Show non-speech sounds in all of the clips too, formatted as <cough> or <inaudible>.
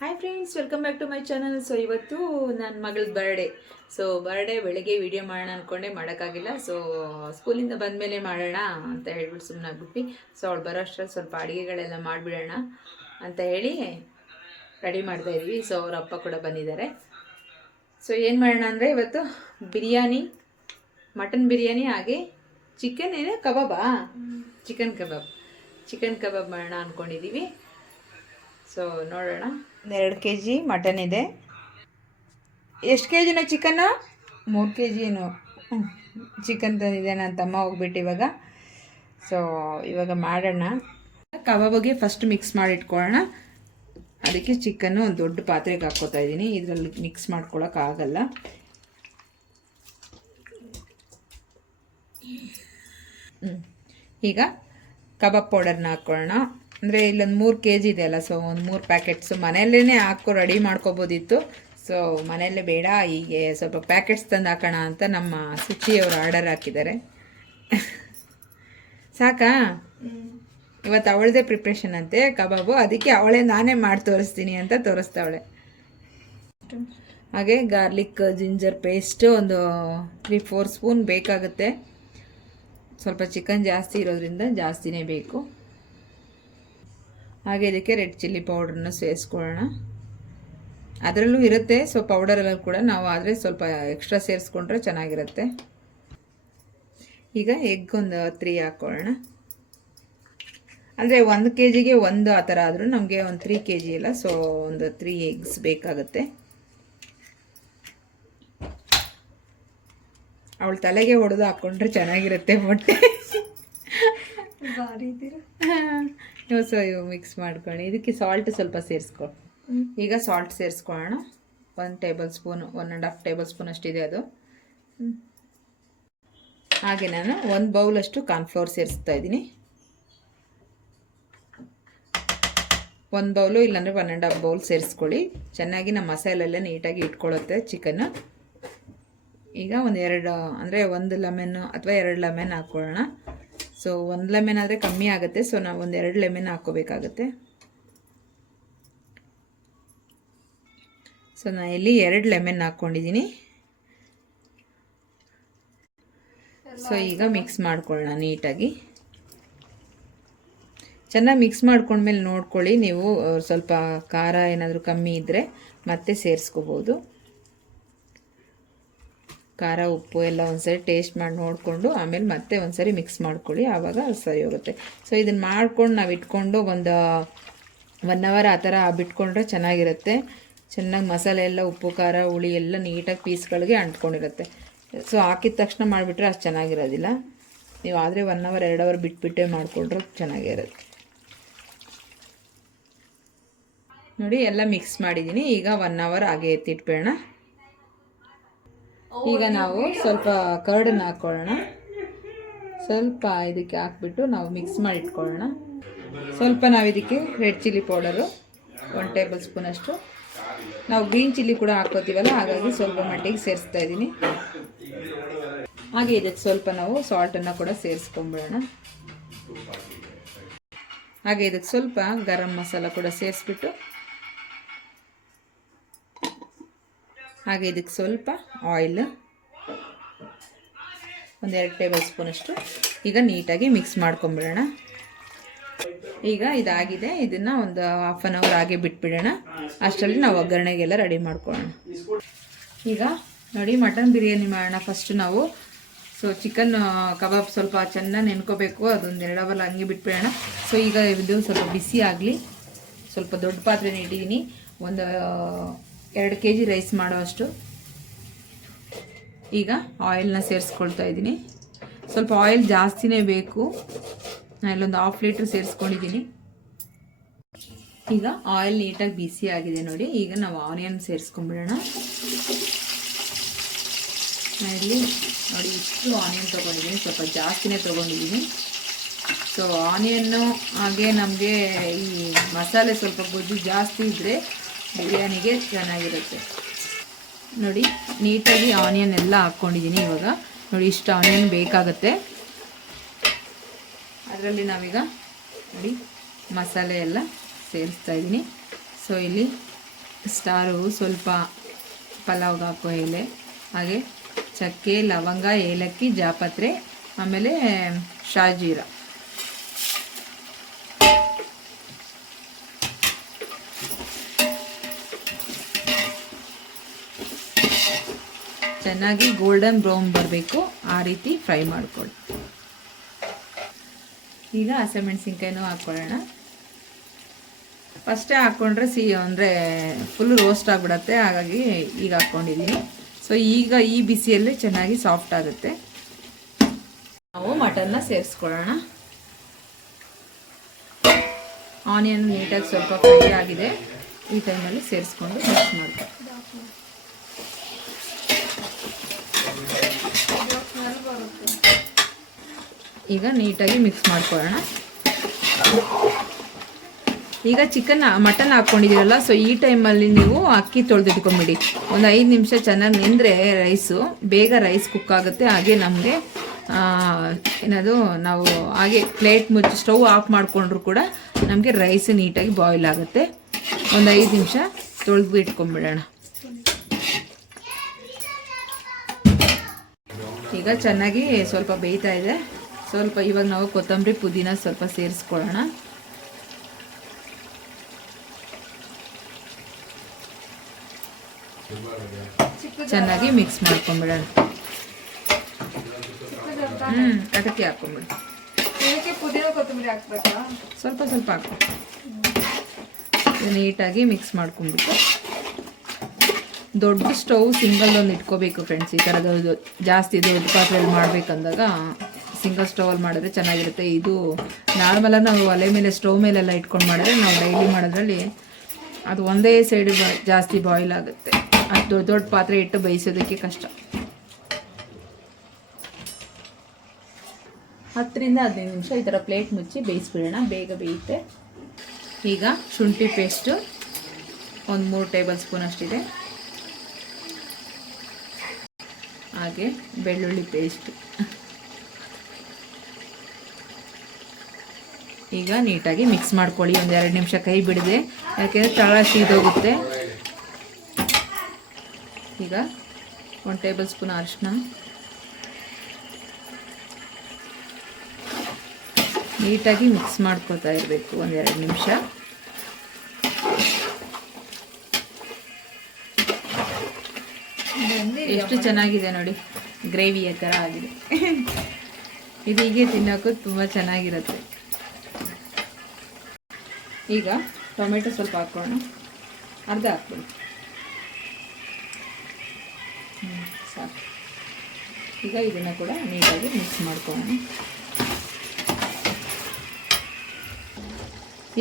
Hi friends welcome back to my channel so ಇವತ್ತು ನನ್ನ ಮಗಳದ್ದು ಬರ್ಡೇ ಸೊ ಬರ್ಡೇ ಬೆಳಗ್ಗೆ ವಿಡಿಯೋ ಮಾಡೋಣ ಅಂದ್ಕೊಂಡೆ ಮಾಡೋಕ್ಕಾಗಿಲ್ಲ. ಸೊ ಸ್ಕೂಲಿಂದ ಬಂದಮೇಲೆ ಮಾಡೋಣ ಅಂತ ಹೇಳ್ಬಿಟ್ಟು ಸುಮ್ಮನೆ ಆಗ್ಬಿಟ್ವಿ. ಸೊ ಅವಳು ಬರೋ ಅಷ್ಟರಲ್ಲಿ ಸ್ವಲ್ಪ ಅಡುಗೆಗಳೆಲ್ಲ ಮಾಡಿಬಿಡೋಣ ಅಂತ ಹೇಳಿ ರೆಡಿ ಮಾಡ್ತಾ ಇದ್ವಿ. ಸೊ ಅವ್ರ ಅಪ್ಪ ಕೂಡ ಬಂದಿದ್ದಾರೆ. ಸೊ ಏನು ಮಾಡೋಣ ಅಂದರೆ ಇವತ್ತು ಬಿರಿಯಾನಿ, ಮಟನ್ ಬಿರಿಯಾನಿ ಹಾಗೆ ಚಿಕನ್ ಏನು ಕಬಾಬಾ? ಚಿಕನ್ ಕಬಾಬ್. ಚಿಕನ್ ಕಬಾಬ್ ಮಾಡೋಣ ಅಂದ್ಕೊಂಡಿದ್ದೀವಿ ಸೊ ನೋಡೋಣ. ಎರಡು ಕೆ ಜಿ ಮಟನ್ ಇದೆ. ಎಷ್ಟು ಕೆ ಜಿನೋ ಚಿಕನ್ನು? ಮೂರು ಕೆ ಜಿನು ಚಿಕನ್ ತಂದಿದೆ ನನ್ನ ತಮ್ಮ ಹೋಗ್ಬಿಟ್ಟು ಇವಾಗ. ಸೊ ಇವಾಗ ಮಾಡೋಣ. ಕಬಾಬಿಗೆ ಫಸ್ಟ್ ಮಿಕ್ಸ್ ಮಾಡಿ ಇಟ್ಕೊಳ್ಳೋಣ. ಅದಕ್ಕೆ ಚಿಕನ್ನು ಒಂದು ದೊಡ್ಡ ಪಾತ್ರೆಗೆ ಹಾಕ್ಕೋತಾ ಇದ್ದೀನಿ. ಇದರಲ್ಲಿ ಮಿಕ್ಸ್ ಮಾಡ್ಕೊಳಕ್ಕಾಗಲ್ಲ ಈಗ ಕಬಾಬ್ ಪೌಡರ್ನ ಹಾಕ್ಕೊಳ್ಳೋಣ. ಅಂದರೆ ಇಲ್ಲೊಂದು ಮೂರು ಕೆ ಜಿ ಇದೆಯಲ್ಲ ಸೊ ಒಂದು ಮೂರು ಪ್ಯಾಕೆಟ್ಸು ಮನೆಯಲ್ಲೇ ಹಾಕೋ ರೆಡಿ ಮಾಡ್ಕೋಬೋದಿತ್ತು. ಸೊ ಮನೆಯಲ್ಲೇ ಬೇಡ, ಹೀಗೆ ಸ್ವಲ್ಪ ಪ್ಯಾಕೆಟ್ಸ್ ತಂದು ಹಾಕೋಣ ಅಂತ ನಮ್ಮ ಸುಚಿಯವರು ಆರ್ಡರ್ ಹಾಕಿದ್ದಾರೆ. ಸಾಕಾ? ಇವತ್ತು ಅವಳದೇ ಪ್ರಿಪ್ರೇಷನ್ ಅಂತೆ, ಕಬಾಬು. ಅದಕ್ಕೆ ಅವಳೇ ನಾನೇ ಮಾಡಿ ತೋರಿಸ್ತೀನಿ ಅಂತ ತೋರಿಸ್ತಾವಳೆ. ಹಾಗೆ ಗಾರ್ಲಿಕ್ ಜಿಂಜರ್ ಪೇಸ್ಟು ಒಂದು ತ್ರೀ ಫೋರ್ ಸ್ಪೂನ್ ಬೇಕಾಗುತ್ತೆ. ಸ್ವಲ್ಪ ಚಿಕನ್ ಜಾಸ್ತಿ ಇರೋದ್ರಿಂದ ಜಾಸ್ತಿನೇ ಬೇಕು. ಹಾಗೆ ಇದಕ್ಕೆ ರೆಡ್ ಚಿಲ್ಲಿ ಪೌಡ್ರನ್ನ ಸೇರಿಸ್ಕೊಳ್ಳೋಣ. ಅದರಲ್ಲೂ ಇರುತ್ತೆ ಸೊ ಪೌಡರಲ್ಲೂ ಕೂಡ ನಾವು ಆದರೆ ಸ್ವಲ್ಪ ಎಕ್ಸ್ಟ್ರಾ ಸೇರಿಸ್ಕೊಂಡ್ರೆ ಚೆನ್ನಾಗಿರುತ್ತೆ. ಈಗ ಎಗ್ ಒಂದು ತ್ರೀ ಹಾಕ್ಕೊಳ್ಳೋಣ ಅಂದರೆ ಒಂದು ಕೆ ಜಿಗೆ ಒಂದು ಆ ಥರ ಆದರೂ ನಮಗೆ ಒಂದು ತ್ರೀ ಕೆ ಜಿ ಇಲ್ಲ ಸೊ ಒಂದು ತ್ರೀ ಎಗ್ಸ್ ಬೇಕಾಗುತ್ತೆ. ಅವಳ ತಲೆಗೆ ಹೊಡೆದು ಹಾಕ್ಕೊಂಡ್ರೆ ಚೆನ್ನಾಗಿರುತ್ತೆ ಮೊಟ್ಟೆ. ನೀವು ಸೊ ಇವು ಮಿಕ್ಸ್ ಮಾಡ್ಕೊಳ್ಳಿ. ಇದಕ್ಕೆ ಸಾಲ್ಟ್ ಸ್ವಲ್ಪ ಸೇರಿಸ್ಕೊ. ಈಗ ಸಾಲ್ಟ್ ಸೇರಿಸ್ಕೊಳ್ಳೋಣ. ಒಂದು tablespoon one and half tablespoon ಅಷ್ಟಿದೆ ಅದು. ಹಾಗೆ ನಾನು ಒಂದು ಬೌಲಷ್ಟು ಕಾರ್ನ್ಫ್ಲೋರ್ ಸೇರಿಸ್ತಾ ಇದ್ದೀನಿ. ಒಂದು ಬೌಲು ಇಲ್ಲಾಂದರೆ ಒನ್ ಆ್ಯಂಡ್ ಹಾಫ್ ಬೌಲ್ ಸೇರಿಸ್ಕೊಳ್ಳಿ. ಚೆನ್ನಾಗಿ ನಮ್ಮ ಮಸಾಲೆ ಎಲ್ಲ ನೀಟಾಗಿ ಇಟ್ಕೊಳ್ಳುತ್ತೆ ಚಿಕನ್. ಈಗ ಒಂದು ಎರಡು, ಅಂದರೆ ಒಂದು ಲೆಮೆನ್ನು ಅಥವಾ ಎರಡು ಲೆಮೆನ್ ಹಾಕ್ಕೊಳ್ಳೋಣ ಸೊ ಒಂದು ಲೆಮೆನ್ ಆದರೆ ಕಮ್ಮಿ ಆಗುತ್ತೆ. ಸೊ ನಾವು ಒಂದು ಎರಡು ಲೆಮನ್ ಹಾಕ್ಕೋಬೇಕಾಗತ್ತೆ ಸೊ ನಾನು ಇಲ್ಲಿ ಎರಡು ಲೆಮೆನ್ ಹಾಕ್ಕೊಂಡಿದ್ದೀನಿ ಸೊ ಈಗ ಮಿಕ್ಸ್ ಮಾಡ್ಕೊಳ್ಳೋಣ ನೀಟಾಗಿ. ಚೆನ್ನಾಗಿ ಮಿಕ್ಸ್ ಮಾಡ್ಕೊಂಡ್ಮೇಲೆ ನೋಡ್ಕೊಳ್ಳಿ. ನೀವು, ಸ್ವಲ್ಪ ಖಾರ ಏನಾದರೂ ಕಮ್ಮಿ ಇದ್ದರೆ ಮತ್ತೆ ಸೇರಿಸ್ಕೋಬೋದು. ಖಾರ, ಉಪ್ಪು ಎಲ್ಲ ಒಂದ್ಸರಿ ಟೇಸ್ಟ್ ಮಾಡಿ, ನೋಡಿಕೊಂಡು ಆಮೇಲೆ ಮತ್ತೆ ಒಂದ್ಸರಿ ಮಿಕ್ಸ್ ಮಾಡ್ಕೊಳ್ಳಿ. ಆವಾಗ ಸರಿ ಹೋಗುತ್ತೆ. ಸೊ ಇದನ್ನು ಮಾಡ್ಕೊಂಡು ನಾವು ಇಟ್ಕೊಂಡು ಒಂದು ಒನ್ ಅವರ್ ಆ ಥರ ಬಿಟ್ಕೊಂಡ್ರೆ ಚೆನ್ನಾಗಿರುತ್ತೆ. ಚೆನ್ನಾಗಿ ಮಸಾಲೆ ಎಲ್ಲ, ಉಪ್ಪು, ಖಾರ, ಹುಳಿ ಎಲ್ಲ ನೀಟಾಗಿ ಪೀಸ್ಗಳಿಗೆ ಅಂಟ್ಕೊಂಡಿರುತ್ತೆ. ಸೊ ಹಾಕಿದ ತಕ್ಷಣ ಮಾಡಿಬಿಟ್ರೆ ಅಷ್ಟು ಚೆನ್ನಾಗಿರೋದಿಲ್ಲ. ನೀವು ಆದರೆ ಒನ್ ಅವರ್ ಎರಡು ಅವರ್ ಬಿಟ್ಬಿಟ್ಟೆ ಮಾಡಿಕೊಂಡ್ರೆ ಚೆನ್ನಾಗಿರುತ್ತೆ ನೋಡಿ, ಎಲ್ಲ ಮಿಕ್ಸ್ ಮಾಡಿದ್ದೀನಿ ಈಗ ಒನ್ ಅವರ್ ಹಾಗೆ ಎತ್ತಿಟ್ಬೇಡ ಈಗ ನಾವು ಸ್ವಲ್ಪ ಕರ್ಡನ್ನು ಹಾಕ್ಕೊಳ್ಳೋಣ ಸ್ವಲ್ಪ ಇದಕ್ಕೆ ಹಾಕ್ಬಿಟ್ಟು ನಾವು ಮಿಕ್ಸ್ ಮಾಡಿ ಇಟ್ಕೊಳ್ಳೋಣ ಸ್ವಲ್ಪ ನಾವು ಇದಕ್ಕೆ red chilli powder one table ಸ್ಪೂನಷ್ಟು ನಾವು ಗ್ರೀನ್ ಚಿಲ್ಲಿ ಕೂಡ ಹಾಕೋತೀವಲ್ಲ ಹಾಗಾಗಿ ಸ್ವಲ್ಪ ಮಟ್ಟಿಗೆ ಸೇರಿಸ್ತಾ ಇದ್ದೀನಿ. ಹಾಗೆ ಇದಕ್ಕೆ ಸ್ವಲ್ಪ ನಾವು ಸಾಲ್ಟನ್ನು ಕೂಡ ಸೇರಿಸ್ಕೊಂಬಿಡೋಣ. ಹಾಗೆ ಇದಕ್ಕೆ ಸ್ವಲ್ಪ ಗರಂ ಮಸಾಲ ಕೂಡ ಸೇರಿಸ್ಬಿಟ್ಟು ಹಾಗೆ ಇದಕ್ಕೆ ಸ್ವಲ್ಪ ಆಯಿಲ್ ಒಂದೆರಡು ಟೇಬಲ್ ಸ್ಪೂನಷ್ಟು ಈಗ ನೀಟಾಗಿ ಮಿಕ್ಸ್ ಮಾಡ್ಕೊಂಬಿಡೋಣ. ಈಗ ಇದಾಗಿದೆ. ಇದನ್ನು ಒಂದು ಹಾಫ್ ಆನ್ ಅವರ್ ಹಾಗೆ ಬಿಟ್ಬಿಡೋಣ. ಅಷ್ಟರಲ್ಲಿ ನಾವು ಒಗ್ಗರಣೆಗೆಲ್ಲ ರೆಡಿ ಮಾಡ್ಕೊಳ್ಳೋಣ. ಈಗ ನೋಡಿ ಮಟನ್ ಬಿರಿಯಾನಿ ಮಾಡೋಣ. ಫಸ್ಟ್ ನಾವು. ಸೊ ಚಿಕನ್ ಕಬಾಬ್ ಸ್ವಲ್ಪ ಚೆನ್ನಾಗಿ ನೆನ್ಕೋಬೇಕು. ಅದೊಂದು ಎರಡು ಅವರ್ ಹಂಗೆ ಬಿಟ್ಬಿಡೋಣ. ಸೊ ಈಗ ಇದು ಸ್ವಲ್ಪ ಬಿಸಿ ಆಗಲಿ. ಸ್ವಲ್ಪ ದೊಡ್ಡ ಪಾತ್ರೆನೇ ಇಟ್ಟಿದ್ದೀನಿ. ಒಂದು ಎರಡು ಕೆ ಜಿ ರೈಸ್ ಮಾಡುವಷ್ಟು. ಈಗ ಆಯಿಲ್ನ ಸೇರಿಸ್ಕೊಳ್ತಾ ಇದ್ದೀನಿ. ಸ್ವಲ್ಪ ಆಯಿಲ್ ಜಾಸ್ತಿನೇ ಬೇಕು. ನಾನು ಇಲ್ಲೊಂದು ಹಾಫ್ ಲೀಟ್ರ್ ಸೇರಿಸ್ಕೊಂಡಿದ್ದೀನಿ. ಈಗ ಆಯಿಲ್ ನೀಟಾಗಿ ಬಿಸಿ ಆಗಿದೆ ನೋಡಿ. ಈಗ ನಾವು ಆನಿಯನ್ ಸೇರಿಸ್ಕೊಂಡ್ಬಿಡೋಣ ಇಲ್ಲಿ ನೋಡಿ ಇಷ್ಟು ಆನಿಯನ್ ತೊಗೊಂಡಿದ್ದೀನಿ. ಸ್ವಲ್ಪ ಜಾಸ್ತಿನೇ ತೊಗೊಂಡಿದ್ದೀನಿ. ಸೊ ಆನಿಯನ್ನು ಹಾಗೆ ನಮಗೆ ಈ ಮಸಾಲೆ ಸ್ವಲ್ಪ ಗೊಜ್ಜು ಜಾಸ್ತಿ ಇದ್ದರೆ ಬಿರಿಯಾನಿಗೆ ಚೆನ್ನಾಗಿರುತ್ತೆ. ನೋಡಿ, ನೀಟಾಗಿ ಆನಿಯನ್ ಎಲ್ಲ ಹಾಕ್ಕೊಂಡಿದ್ದೀನಿ ಇವಾಗ. ನೋಡಿ, ಇಷ್ಟು ಆನಿಯನ್ ಬೇಕಾಗುತ್ತೆ. ಅದರಲ್ಲಿ ನಾವೀಗ, ನೋಡಿ, ಮಸಾಲೆ ಎಲ್ಲ ಸೇರಿಸ್ತಾ ಇದ್ದೀನಿ. ಸೊ ಇಲ್ಲಿ ಸ್ಟಾರು ಸ್ವಲ್ಪ ಪಲಾವ್ಗೆ ಹಾಕೋ ಎಲೆ, ಹಾಗೆ ಚಕ್ಕೆ, ಲವಂಗ, ಏಲಕ್ಕಿ, ಜಾಪತ್ರೆ, ಆಮೇಲೆ ಶಾಜೀರ. ಚೆನ್ನಾಗಿ ಗೋಲ್ಡನ್ ಬ್ರೌನ್ ಬರಬೇಕು. ಆ ರೀತಿ ಫ್ರೈ ಮಾಡ್ಕೊಳ್ಳಿ. ಈಗ ಹಸಿಮೆಣ್ಸಿನ್ಕಾಯಿನೂ ಹಾಕ್ಕೊಳ್ಳೋಣ. ಫಸ್ಟೇ ಹಾಕ್ಕೊಂಡ್ರೆ ಸಿ ಅಂದರೆ ಫುಲ್ ರೋಸ್ಟ್ ಆಗಿಬಿಡತ್ತೆ. ಹಾಗಾಗಿ ಈಗ ಹಾಕ್ಕೊಂಡಿದ್ದೀನಿ ಸೊ ಈಗ ಈ ಬಿಸಿಯಲ್ಲಿ ಚೆನ್ನಾಗಿ ಸಾಫ್ಟ್ ಆಗುತ್ತೆ. ನಾವು ಮಟನ್ನ ಸೇರಿಸ್ಕೊಳ್ಳೋಣ. ಆನಿಯನ್ ನೀಟಾಗಿ ಸ್ವಲ್ಪ ಫ್ರೈ ಆಗಿದೆ. ಈ ಟೈಮಲ್ಲಿ ಸೇರಿಸ್ಕೊಂಡು ಮಿಕ್ಸ್ ಮಾಡ್ಕೊಳ್ಳಿ. ಈಗ ನೀಟಾಗಿ ಮಿಕ್ಸ್ ಮಾಡ್ಕೊಳ್ಳೋಣ. ಈಗ ಚಿಕನ್ ಮಟನ್ ಹಾಕ್ಕೊಂಡಿದ್ದೀರಲ್ಲ ಸೊ ಈ ಟೈಮಲ್ಲಿ ನೀವು ಅಕ್ಕಿ ತೊಳೆದಿಟ್ಕೊಂಬಿಡಿ. ಒಂದು ಐದು ನಿಮಿಷ ಚೆನ್ನಾಗಿ ನೆಂದರೆ ರೈಸು ಬೇಗ ರೈಸ್ ಕುಕ್ ಆಗುತ್ತೆ. ಹಾಗೆ ನಮಗೆ ಏನದು, ನಾವು ಹಾಗೆ ಪ್ಲೇಟ್ ಮುಚ್ಚಿ ಸ್ಟವ್ ಆಫ್ ಮಾಡಿಕೊಂಡ್ರು ಕೂಡ ನಮಗೆ ರೈಸ್ ನೀಟಾಗಿ ಬಾಯ್ಲ್ ಆಗುತ್ತೆ. ಒಂದು ಐದು ನಿಮಿಷ ತೊಳೆದು ಇಟ್ಕೊಂಬಿಡೋಣ ಈಗ ಚೆನ್ನಾಗಿ ಸ್ವಲ್ಪ ಬೇಯ್ತಾ ಇದೆ. ಸ್ವಲ್ಪ ಇವಾಗ ನಾವು ಕೊತ್ತಂಬರಿ ಪುದೀನ ಸ್ವಲ್ಪ ಸೇರಿಸ್ಕೊಳ್ಳೋಣ. ಚೆನ್ನಾಗಿ ಮಿಕ್ಸ್ ಮಾಡ್ಕೊಂಬಿಡೋಣ. ಹ್ಞೂ ಅದಕ್ಕೆ ಹಾಕೊಂಬಿಡಿ. ಸ್ವಲ್ಪ ಸ್ವಲ್ಪ ಹಾಕು. ನೀಟಾಗಿ ಮಿಕ್ಸ್ ಮಾಡ್ಕೊಂಬಿಟ್ಟು. ದೊಡ್ಡ ಸ್ಟವ್ ಸಿಂಗಲ್ ಒಂದು ಇಟ್ಕೋಬೇಕು ಫ್ರೆಂಡ್ಸ್ ಈ ಥರದ್ದು ಜಾಸ್ತಿ ದೊಡ್ಡ ಪಾತ್ರೆಯಲ್ಲಿ ಮಾಡ್ಬೇಕಂದಾಗ. ಸಿಂಗಲ್ ಸ್ಟವಲ್ಲಿ ಮಾಡಿದ್ರೆ ಚೆನ್ನಾಗಿರುತ್ತೆ. ಇದು ನಾರ್ಮಲಾಗಿ ನಾವು ಒಲೆ ಮೇಲೆ, ಸ್ಟೋವ್ ಮೇಲೆಲ್ಲ ಇಟ್ಕೊಂಡು ಮಾಡಿದ್ರೆ ನಾವು ಡೈಲಿ ಮಾಡೋದ್ರಲ್ಲಿ ಅದು ಒಂದೇ ಸೈಡ್ ಜಾಸ್ತಿ ಬಾಯ್ಲ್ ಆಗುತ್ತೆ. ಅದು ದೊಡ್ಡ ದೊಡ್ಡ ಪಾತ್ರೆ ಇಟ್ಟು ಬೇಯಿಸೋದಕ್ಕೆ ಕಷ್ಟ. ಹತ್ತರಿಂದ ಹದಿನೈದು ನಿಮಿಷ ಈ ಥರ ಪ್ಲೇಟ್ ಮುಚ್ಚಿ ಬೇಯಿಸ್ಬಿಡೋಣ. ಬೇಗ ಬೇಯುತ್ತೆ. ಈಗ ಶುಂಠಿ ಪೇಸ್ಟು ಒಂದು ಮೂರು ಟೇಬಲ್ ಸ್ಪೂನ್ ಅಷ್ಟಿದೆ. ಹಾಗೆ ಬೆಳ್ಳುಳ್ಳಿ ಪೇಸ್ಟ್. ಈಗ ನೀಟಾಗಿ ಮಿಕ್ಸ್ ಮಾಡ್ಕೊಳ್ಳಿ. ಒಂದು ಎರಡು ನಿಮಿಷ ಕೈ ಬಿಡದೆ. ಯಾಕೆಂದರೆ ತಳ ಸೀದೋಗುತ್ತೆ ಈಗ ಒಂದು ಟೇಬಲ್ ಸ್ಪೂನ್ ಅರಿಶಿನ ನೀಟಾಗಿ ಮಿಕ್ಸ್ ಮಾಡ್ಕೊತಾ ಇರಬೇಕು. ಒಂದೆರಡು ನಿಮಿಷ. ಎಷ್ಟು ಚೆನ್ನಾಗಿದೆ ನೋಡಿ. ಗ್ರೇವಿಯ ಥರ ಆಗಿದೆ. ಇದು ಹೀಗೆ ತಿನ್ನೋಕ್ಕೂ ತುಂಬ ಚೆನ್ನಾಗಿರುತ್ತೆ. ಈಗ ಟೊಮೆಟೊ ಸ್ವಲ್ಪ ಹಾಕೋಣ. ಅರ್ಧ ಹಾಕ್ಬಿಡಿ. ಹ್ಞೂ ಸಾಕು. ಈಗ ಇದನ್ನು ಕೂಡ ನೀಟಾಗಿ ಮಿಕ್ಸ್ ಮಾಡ್ಕೊಳ್ಳೋಣ.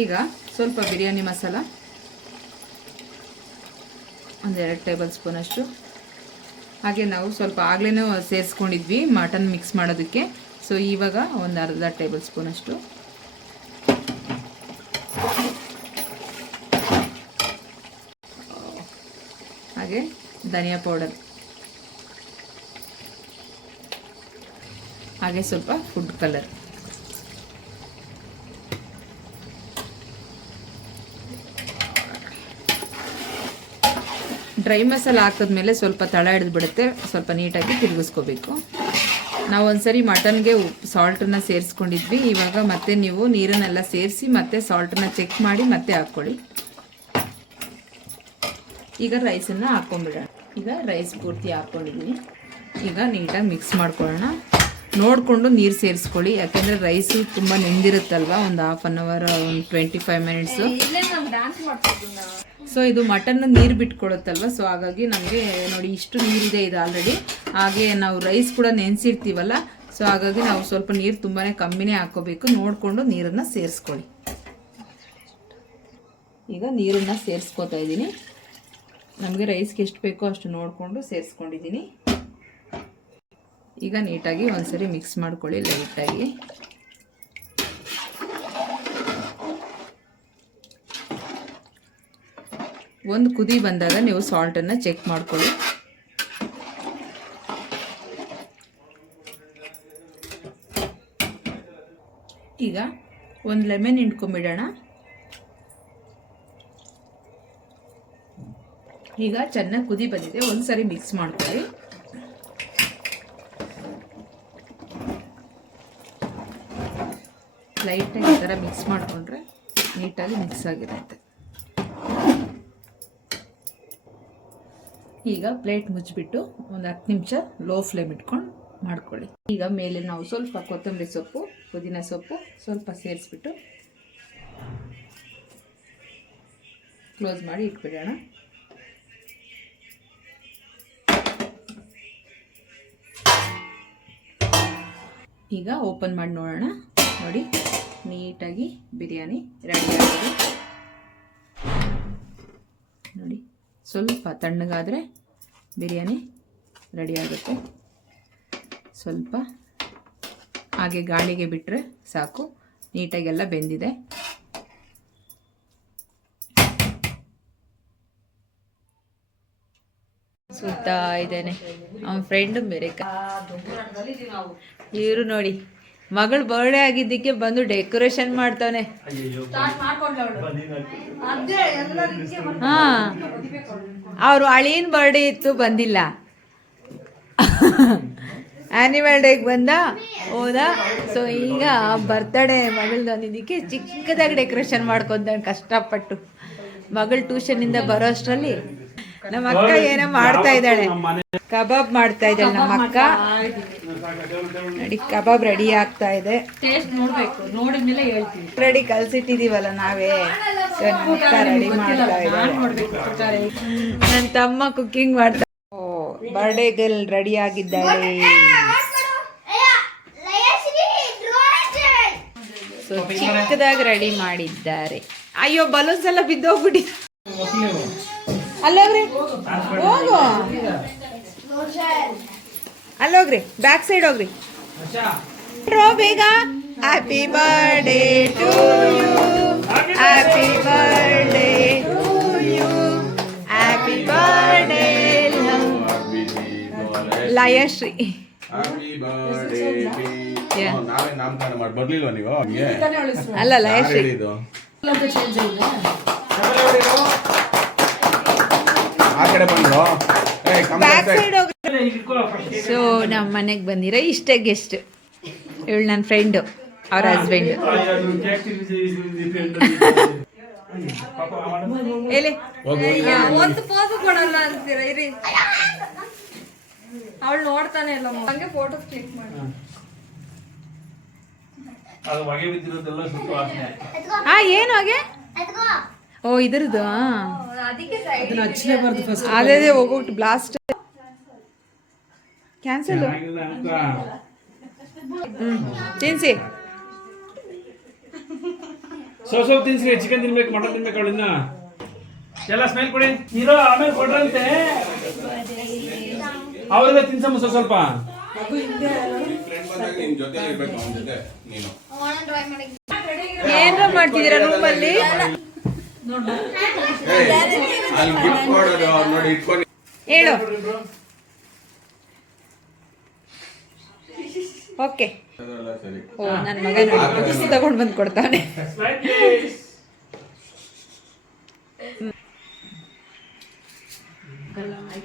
ಈಗ ಸ್ವಲ್ಪ ಬಿರಿಯಾನಿ ಮಸಾಲ. ಒಂದೆರಡು ಟೇಬಲ್ ಸ್ಪೂನಷ್ಟು ಹಾಗೆ ನಾವು ಸ್ವಲ್ಪ ಆಗಲೇ ಸೇರಿಸ್ಕೊಂಡಿದ್ವಿ ಮಟನ್ ಮಿಕ್ಸ್ ಮಾಡೋದಕ್ಕೆ. ಸೊ ಇವಾಗ ಒಂದು ಅರ್ಧ ಟೇಬಲ್ ಸ್ಪೂನಷ್ಟು ಹಾಗೆ ಧನಿಯಾ ಪೌಡರ್ ಹಾಗೆ ಸ್ವಲ್ಪ ಫುಡ್ ಕಲರ್ ಡ್ರೈ ಮಸಾಲ ಹಾಕಿದ್ಮೇಲೆ ಸ್ವಲ್ಪ ತಳ ಹಿಡಿದು ಬಿಡುತ್ತೆ ಸ್ವಲ್ಪ ನೀಟಾಗಿ ತಿರುಗಿಸ್ಕೋಬೇಕು. ನಾವು ಒಂದ್ಸರಿ ಮಟನ್ಗೆ ಉಪ್ಪು ಸಾಲ್ಟನ್ನು ಸೇರಿಸ್ಕೊಂಡಿದ್ವಿ. ಇವಾಗ ಮತ್ತೆ ನೀವು ನೀರನ್ನೆಲ್ಲ ಸೇರಿಸಿ ಮತ್ತೆ ಸಾಲ್ಟನ್ನು ಚೆಕ್ ಮಾಡಿ ಮತ್ತೆ ಹಾಕ್ಕೊಳ್ಳಿ. ಈಗ ರೈಸನ್ನು ಹಾಕ್ಕೊಂಬಿಡೋಣ ಈಗ ರೈಸ್ ಪೂರ್ತಿ ಹಾಕ್ಕೊಂಡಿದ್ದೀನಿ ಈಗ ನೀಟಾಗಿ ಮಿಕ್ಸ್ ಮಾಡ್ಕೊಳ್ಳೋಣ. ನೋಡಿಕೊಂಡು ನೀರು ಸೇರಿಸ್ಕೊಳ್ಳಿ. ಯಾಕೆಂದರೆ ರೈಸು ತುಂಬ ನೆಂದಿರುತ್ತಲ್ವ? ಒಂದು ಹಾಫ್ ಆನ್ ಅವರ್ ಒಂದು ಟ್ವೆಂಟಿ ಫೈವ್ ಮಿನಿಟ್ಸು ಸೊ ಇದು ಮಟನ್ ನೀರು ಬಿಟ್ಕೊಡುತ್ತಲ್ವ? ಸೊ ಹಾಗಾಗಿ ನಮಗೆ ನೋಡಿ ಇಷ್ಟು ನೀರಿದೆ ಇದು ಆಲ್ರೆಡಿ ಹಾಗೆ ನಾವು ರೈಸ್ ಕೂಡ ನೆನೆಸಿರ್ತೀವಲ್ಲ? ಸೊ ಹಾಗಾಗಿ ನಾವು ಸ್ವಲ್ಪ ನೀರು ತುಂಬಾ ಕಮ್ಮಿನೇ ಹಾಕೋಬೇಕು. ನೋಡಿಕೊಂಡು ನೀರನ್ನು ಸೇರಿಸ್ಕೊಳ್ಳಿ. ಈಗ ನೀರನ್ನು ಸೇರಿಸ್ಕೋತಾ ಇದ್ದೀನಿ. ನಮಗೆ ರೈಸ್ಗೆ ಎಷ್ಟು ಬೇಕೋ ಅಷ್ಟು ನೋಡಿಕೊಂಡು ಸೇರಿಸ್ಕೊಂಡಿದ್ದೀನಿ. ಈಗ ನೀಟಾಗಿ ಒಂದ್ಸರಿ ಮಿಕ್ಸ್ ಮಾಡ್ಕೊಳ್ಳಿ ಲೈಟಾಗಿ. ಒಂದು ಕುದಿ ಬಂದಾಗ ನೀವು ಸಾಲ್ಟನ್ನು ಚೆಕ್ ಮಾಡ್ಕೊಳ್ಳಿ. ಈಗ ಒಂದು ಲೆಮನ್ ಹಿಂಡ್ಕೊಂಬಿಡೋಣ. ಈಗ ಚೆನ್ನಾಗಿ ಕುದಿ ಬಂದಿದೆ, ಒಂದ್ಸರಿ ಮಿಕ್ಸ್ ಮಾಡ್ಕೊಳ್ಳಿ. ಲೈಟಾಗಿ ಈ ಥರ ಮಿಕ್ಸ್ ಮಾಡಿಕೊಂಡ್ರೆ ನೀಟಾಗಿ ಮಿಕ್ಸ್ ಆಗಿರುತ್ತೆ. ಈಗ ಪ್ಲೇಟ್ ಮುಚ್ಚಿಬಿಟ್ಟು ಒಂದು ಹತ್ತು ನಿಮಿಷ ಲೋ ಫ್ಲೇಮ್ ಇಟ್ಕೊಂಡು ಮಾಡ್ಕೊಳ್ಳಿ. ಈಗ ಮೇಲೆ ನಾವು ಸ್ವಲ್ಪ ಕೊತ್ತಂಬರಿ ಸೊಪ್ಪು, ಪುದೀನ ಸೊಪ್ಪು ಸ್ವಲ್ಪ ಸೇರಿಸ್ಬಿಟ್ಟು ಕ್ಲೋಸ್ ಮಾಡಿ ಇಟ್ಬಿಡೋಣ. ಈಗ ಓಪನ್ ಮಾಡಿ ನೋಡೋಣ. ನೋಡಿ, ನೀಟಾಗಿ ಬಿರಿಯಾನಿ ರೆಡಿ ಆಗಿದೆ. ನೋಡಿ, ಸ್ವಲ್ಪ ತಣ್ಣಗಾದರೆ ಬಿರಿಯಾನಿ ರೆಡಿ ಆಗುತ್ತೆ. ಸ್ವಲ್ಪ ಹಾಗೆ ಗಾಳಿಗೆ ಬಿಟ್ಟರೆ ಸಾಕು. ನೀಟಾಗೆಲ್ಲ ಬೆಂದಿದೆ. ಸುತ್ತಾ ಇದ್ದೇನೆ. ಅವನ ಫ್ರೆಂಡು ಬೇರೆ ಇವರು ನೋಡಿ ಮಗಳು ಬರ್ಡೇ ಆಗಿದ್ದಕ್ಕೆ ಬಂದು ಡೆಕೋರೇಷನ್ ಮಾಡ್ತಾನೆ ಹಾ. ಅವರು ಅಳಿಯನ್ ಬರ್ಡೇ ಇತ್ತು ಬಂದಿಲ್ಲ. ಆ್ಯನಿಮಲ್ ಡೇಗೆ ಬಂದ ಹೋದ. ಸೊ ಈಗ ಬರ್ತಡೇ ಮಗಳದು ಅಂದಿದ್ದಕ್ಕೆ ಚಿಕ್ಕದಾಗಿ ಡೆಕೋರೇಷನ್ ಮಾಡ್ಕೊತಾನೆ ಕಷ್ಟಪಟ್ಟು. ಮಗಳು ಟ್ಯೂಷನಿಂದ ಬರೋ ಅಷ್ಟರಲ್ಲಿ ನಮ್ಮ ಅಕ್ಕ ಏನೋ ಮಾಡ್ತಾ ಇದ್ದಾಳೆ. ಕಬಾಬ್ ಮಾಡ್ತಾ ಇದ್ದಾಳೆ ನಮ್ಮ ಅಕ್ಕ. ನೋಡಿ ಕಬಾಬ್ ರೆಡಿ ಆಗ್ತಾ ಇದೆ. ಟೇಸ್ಟ್ ನೋಡ್ಬೇಕು ನೋಡಿದ್ಮೇಲೆ ಹೇಳ್ತೀವಿ. ರೆಡಿ ಕಲ್ಸಿಟ್ಟಿದೀವಲ್ಲ ನಾವೇ. ಅಕ್ಕ ರೆಡಿ ಮಾಡ್ತಾ ಇದ್ದಾಳೆ ನನ್ನ ತಮ್ಮ ಕುಕ್ಕಿಂಗ್ ಮಾಡ್ತಾ ಓ ಬರ್ಡೇ ಗರ್ಲ್ ರೆಡಿ ಆಗಿದ್ದಾಳೆ. ಸೊ ಚಿಕ್ಕದಾಗಿ ರೆಡಿ ಮಾಡಿದ್ದಾರೆ. ಅಯ್ಯೋ ಬಲೂನ್ಸ್ ಎಲ್ಲ ಬಿದ್ದೋಗ್ಬಿಡಿ ಅಲ್ಲೋಗ್ರಿ ಹೋಗು. ಅಲ್ಲೋಗ್ರಿ ಬ್ಯಾಕ್ ಸೈಡ್ ಹೋಗ್ರಿ. ಬೇಗ. Happy birthday to you happy birthday to you happy birthday Layashree happy birthday Yeah. ನಾವೇ ನಾಮಕರಣ ಮಾಡಿ ಬರ್ಲಿಲ್ವಾ ನೀವು ಹಂಗೆ ಅಲ್ಲ ಲಯಶ್ರೀ ಹೇಳಿದ್ದು ಆ ಕಡೆ ಬಂದ್ರು. ಸೊ ನಮ್ಮ ಮನೆಗೆ ಬಂದಿರೋ ಇಷ್ಟೇ ಗೆಸ್ಟ್ ಇವಳು ನನ್ನ ಫ್ರೆಂಡು ಅವ್ರ ಹಸ್ಬೆಂಡ್ ಹೇಳಿ ಹೋಗು. ಒಂದು ಪೋಸ್ ಕೊಡಲ್ಲ ಅಂತೀರ? ಇರಿ. ಅವಳು ನೋಡ್ತಾನೆ ಇಲ್ಲ ಹಂಗೆ ಫೋಟೋ ಕ್ಲಿಕ್ ಮಾಡಿ. ಅದು ಹೊಗೆ ಬಿದ್ದಿರೋದೆಲ್ಲ ಸುತ್ತ ವಾಸನೆ ಹಾ ಏನು ಹಾಗೆ? ಓ ಸೈಡ್ ಅದೇ ಅದೇ ಹೋಗ್ಬಿಟ್ಟು ಬ್ಲಾಸ್ಟ್ ಕ್ಯಾನ್ಸಲ್ ತಿನ್ಸಿ. ಸ್ವಲ್ಪ ಸ್ವಲ್ಪ ತಿನ್ಸಿ. ಚಿಕನ್ ತಿನ್ಬೇಕು ಮಟನ್ ತಿನ್ಬೇಕು ಅವಳಿನ್ನ. ಎಲ್ಲ ಸ್ಮೆಲ್ ಕೊಡಿ. ಇರೋ ಆಮೇಲೆ ಕೊಡ್ರಂತೆ. ಅವ್ರಿಗೆ ತಿನ್ಸಮ್ಮ ಸ್ವಲ್ಪ ಸ್ವಲ್ಪ. ಫ್ರೆಂಡ್ ಬಂದಾಗ ನಿನ್ ಜೊತೆ ಇರ್ಬೇಕು ಅವನ ಜೊತೆ ನೀನು. ಏನ್ರ ಮಾಡ್ತಿದ್ದೀರಾ ರೂಮಲ್ಲಿ? ಹೇಳು. ಓಕೆ. ಓ ನನ್ನ ಮಗ ನೋಡಿ. ತಗೊಂಡು ಬಂದು ಕೊಡ್ತಾನೆ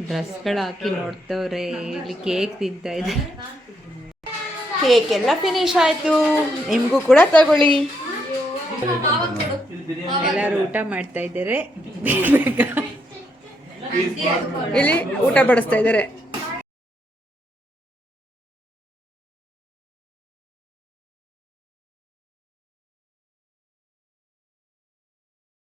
ಡ್ರೆಸ್ಗಳು ಹಾಕಿ ನೋಡ್ತವ್ರೆ. ಇಲ್ಲಿ ಕೇಕ್ ತಿಂತಾ ಇದೆ ಕೇಕ್ ಎಲ್ಲ ಫಿನಿಶ್ ಆಯ್ತು. ನಿಮಗೂ ಕೂಡ ತಗೊಳ್ಳಿ. ಎಲ್ಲರೂ ಊಟ ಮಾಡ್ತಾ ಇದ್ದಾರೆ. <laughs> ಇಲ್ಲಿ ಊಟ ಬಡಿಸ್ತಾ ಇದ್ದಾರೆ.